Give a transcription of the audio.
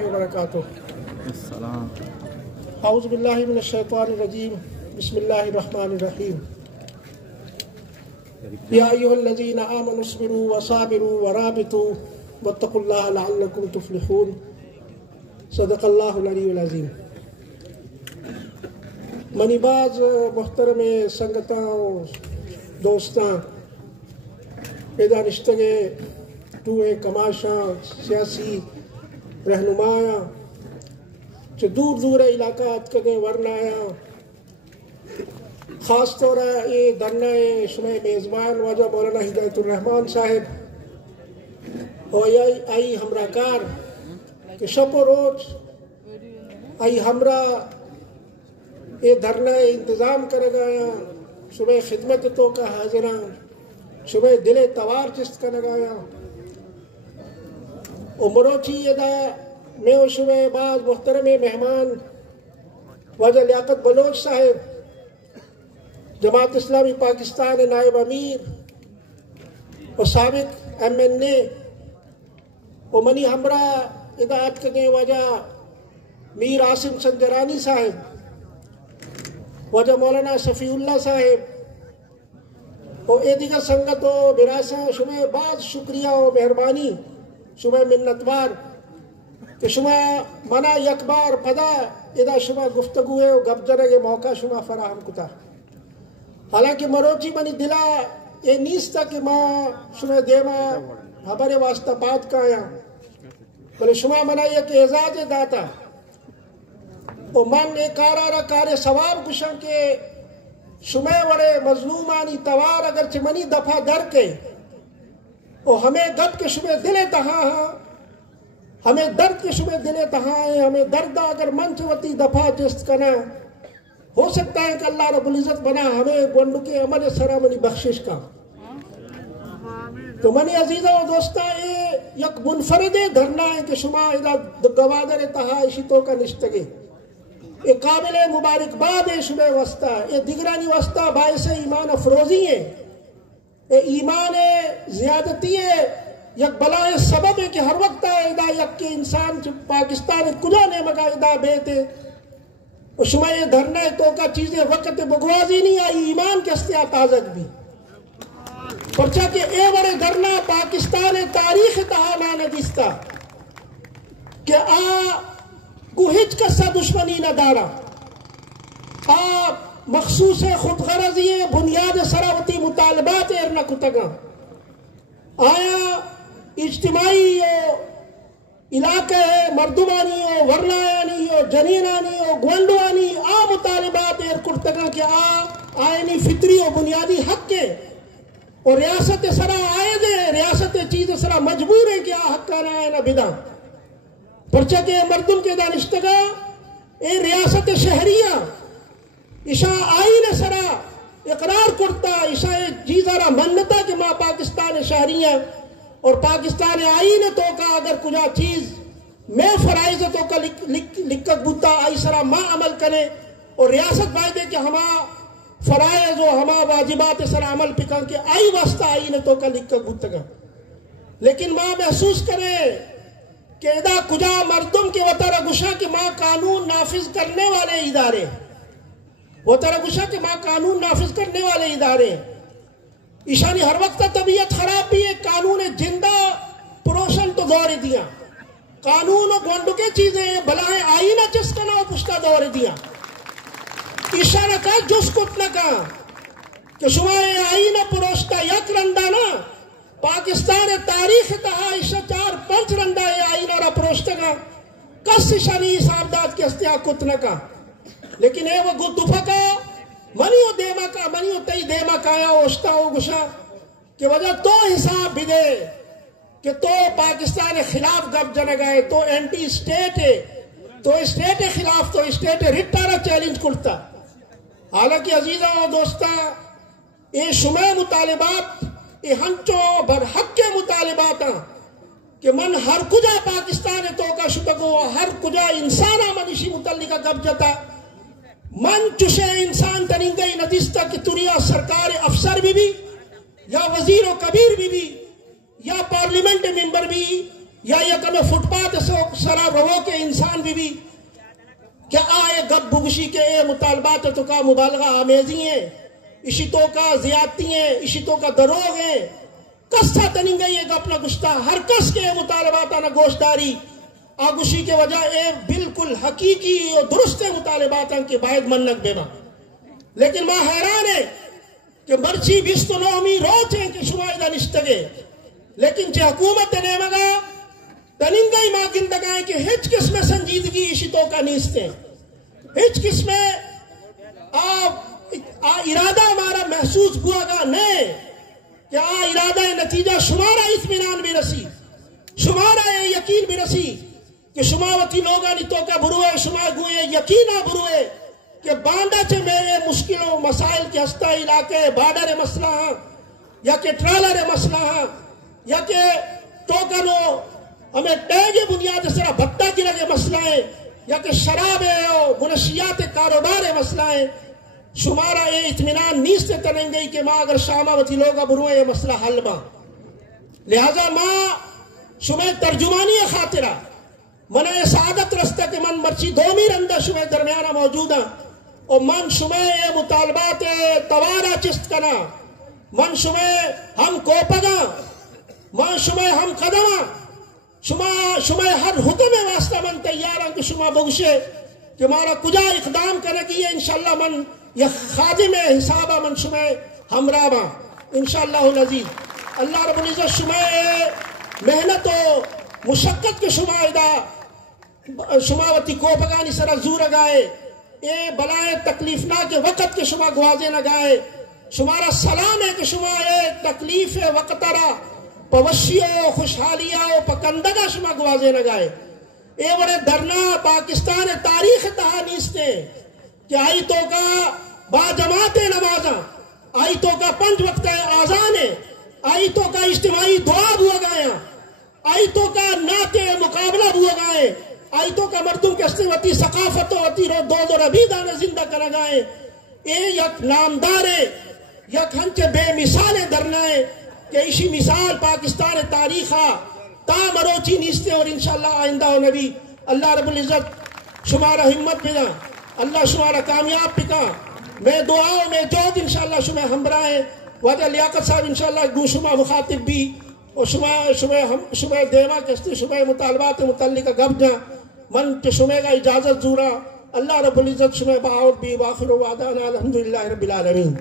وبرکاتہ. السلام. اعوذ باللہ من الشیطان الرجیم. بسم اللہ الرحمن الرحیم. یا ایھا الذین آمنوا اصبروا وصابروا ورابطوا واتقوا اللہ لعلکم تفلحون. صدق اللہ العلی العظیم. منی باز محترم سنگتاں دوستاں پیدا رشتگے ٹوئے کماشاں سیاسی رہنمایاں جو دور دور علاقات کدے ورنایا خاص طور یہ دھرنا شمع میزبان واجہ مولانا ہدایت الرحمان صاحب اور آئی ہمراہ کار کہ شب و روز آئی ہمراہ یہ دھرنا انتظام کرے گایا شمع خدمت تو کا حاضرہ شمع دل توار چست کا لگایا مروچی ادا میں و شمع بعض محترم مہمان واجہ لیاقت بلوچ صاحب جماعت اسلامی پاکستان نائب امیر اور سابق MNA اور منی ہمراہ اداعت کرنے واجہ میر عاصم سنجرانی صاحب واجہ مولانا شفیع اللہ صاحب اور اے دیگر سنگت و براسہ شمع بعض شکریہ و مہربانی شمع منتوار کہ شما منا یک بار پدا ادا شما گفتگو ہے گپ جرے کے موقع شما فراہم کتا. حالانکہ مروچی منی دلا یہ نیستا کہ ماں شما دیما ہمارے واسطہ بات کا آیا بلے شما منا یک اعزاز داتا اور من ایک کارارا کار ثواب کشن کے شما وڑے مظلومانی توار اگرچہ منی دفعہ در کے اور ہمیں گپ کے شمع دلے تہاں ہمیں درد کے شمع دلے تہاں ہیں ہمیں دردہ اگر منچ وتی دفعہ جست کنا ہو سکتا ہے کہ اللہ رب العزت بنا ہمیں گونڈو کے عمل سرا منی بخشش کا. تو منی عزیزہ و دوستہ یہ یک منفرد دھرنا ہے کہ شما ادا گوادر تہاں اشتوں کا نشتگے یہ قابل مبارکباد ہے شمع وسطہ یہ دیگرانی وسطہ باعث ایمان افروزی ہے ایمان زیادتی ہے یک بلائے سبب ہے کہ ہر وقت ادا یک کے انسان پاکستان کجا نے مگا ادا بیتے اور شما یہ دھرنا تو کا چیزیں وقت بگوازی نہیں آئی ایمان کے استیا تازک بھی پرچہ کہ اے بڑے دھرنا پاکستان تاریخ تہانا ندیستا کہ کو ہچ کسا دشمنی نہ دارا مخصوص خود غرضی بنیاد سراوتی مطالبات ارنا کتگا آیا اجتماعی علاقہ ہے مردمانی ہو ورنایانی ہو جنینانی ہو گوانڈوانی مطالبات ار کرتگا کہ آئینی فطری و بنیادی حق کے اور ریاست سرا آئے دے ریاست چیز سرا مجبور ہے کہ حق کا نہ آئینا بدا پرچہ کہ مردم کے دانشتگا اے ریاست شہریہ عشاء آئین سرا اقرار کرتا عشاء جیزارا منتا کہ ماں پاکستان شہریہ اور پاکستان آئین تو کا اگر کجا چیز میں فرائض تو کا لکت بوتا آئی سرا ماں عمل کرے اور ریاست بائدے کہ ہما فرائض و ہما واجبات سرا عمل پکن کہ آئی واسطہ آئین تو کا لکت بوتا گا. لیکن ماں محسوس کرے کہ ادا کجا مردم کے وطر گشا کہ ماں قانون نافذ کرنے والے ادارے وہ ترگشا کہ ماں قانون نافذ کرنے والے ادارے ایشانی ہر وقت طبیعت خراب بھی ہے قانون جندہ پروشن تو دور دیا قانون و گونڈو کے چیزیں بلائیں آئینہ چسکنا و پشتہ دور دیا ایشانہ کا جس کتنا کا کہ شما آئینہ پروشتہ یک رندانا پاکستان تاریخ تہا ایشہ 4-5 رندہ آئینہ را پروشتہ کا کس ایشانی حسابداد کے استیا کتنا کا لیکن اے وہ گدفہ کا منیو دیما کا منیو تی دیما کا یا اوشتا ہو گشا کہ وجہ تو حساب بھی دے کہ تو پاکستان خلاف گپ جنگائے تو اینٹی اسٹیٹ ہے تو اسٹیٹ خلاف تو اسٹیٹ رٹارا چیلنج کرتا. حالانکہ عزیزہ و دوستہ یہ شمع مطالبات یہ ہنچو برحق کے مطالبات کہ من ہر کجا پاکستان تو کا شتگو ہر کجا انسانا منشی متعلقہ گپ جتا من چشے انسان تنینگئی ندیستا کہ تریا سرکار افسر بھی یا وزیر و کبیر بھی یا پارلیمنٹ ممبر بھی یا یکم فٹ پاتھ سرا رو کے انسان بھی کہ آئے گب بگشی کے اے مطالبات تو کا مبالغہ آمیزی ہیں، اسی تو کا زیادتی ہیں، اسی تو کا دروغ ہیں، کس تھا تننگئی ایک اپنا گشتہ ہر کس کے مطالبات آنا گوشداری آگوشی کے وجہ اے بالکل حقیقی اور درست مطالبات کے باید منک بیما. لیکن ماں حیران ہے کہ مرچی 29 روچ ہیں کہ شما ادھا نشتگے، لیکن چہ حکومت نے مگا تننگئی ماں گندگائیں کہ ہچ قسم سنجیدگی اسی تو کا نیستے، ہچ قسم ارادہ ہمارا محسوس ہوا گا نہیں کہ ارادہ نتیجہ شمارا اطمینان بھی رسی، شمارا یقین بھی رسی کہ شماوتی لوگا نی تو کا بروے شما گوئے یقینہ بروے کہ باندھا چھے میں مشکلوں مسائل کے ہستا علاقے بارڈر مسئلہ ہاں یا کہ ٹرالر مسئلہ ہاں یا کہ ٹوکنو ہمیں ٹیگے بنیاد اس طرح بھٹا کی لگے مسئلہ ہیں یا کہ شراب اور منشیات کاروبار مسئلہ ہیں، شمارا یہ اطمینان نیستے تنیں گئی کہ ماں اگر شاماوتی لوگا بروے یہ مسئلہ حل ماں. لہذا ماں شمع ترجمانی خاطرہ من سعادت رستہ کہ من مرچی دومی رندہ شمع درمیانہ موجودہ اور من شمع مطالبات توارا چست کنا، من شمع ہم کوپگا، من شمع ہم قدمہ، شمع ہر حکم واسطہ من تیارا کہ شمع بگشے کہ مارا کجا اقدام کرنے کی ہے انشاءاللہ من یہ خادم حسابہ من شمع ہمراہ انشاءاللہ العزیز. اللہ رب العزت شمع محنت و مشقت کے شمع ادا شماوتی کوپگانی سرا زور گائے، اے بلائے تکلیفنا کے وقت کے شما گوازے نہ گائے، شمارا سلام ہے کہ شما اے تکلیف وقت را پوشیو خوشحالیاں پکندگا شما گوازے نہ گائے. اے بڑے درنا پاکستان تاریخ تہا نیستے کہ آئی تو کا با جماعت نمازاں، آئی تو کا 5 وقت آزان ہے، آئی تو کا اجتماعی دعا بوا گایا، آئی تو کا نعت مقابلہ بوا گائے، آئی تو کا مردم کے استواتی ثقافت وتی رو دو دو ربی دانے زندہ کر گائے. اے یک نامدارے یک ہنچے بے مثال درنائے کہ اسی مثال پاکستان تاریخہ تا مروچی نیستے اور انشاءاللہ آئندہ و نبی اللہ رب العزت شمارا ہمت بنا، اللہ شمارا کامیاب پکا. میں دعاؤں میں جوت انشاءاللہ شمع ہمراہ ہیں وجہ لیاقت صاحب انشاءاللہ گو شمع مخاطب بھی اور شمع دیما کستے شمع مطالبات متعلقہ گب جا من کے شمع کا اجازت زورا. اللہ رب العزت شمع باعود بھی واخر وعدانا الحمدللہ رب العالمین.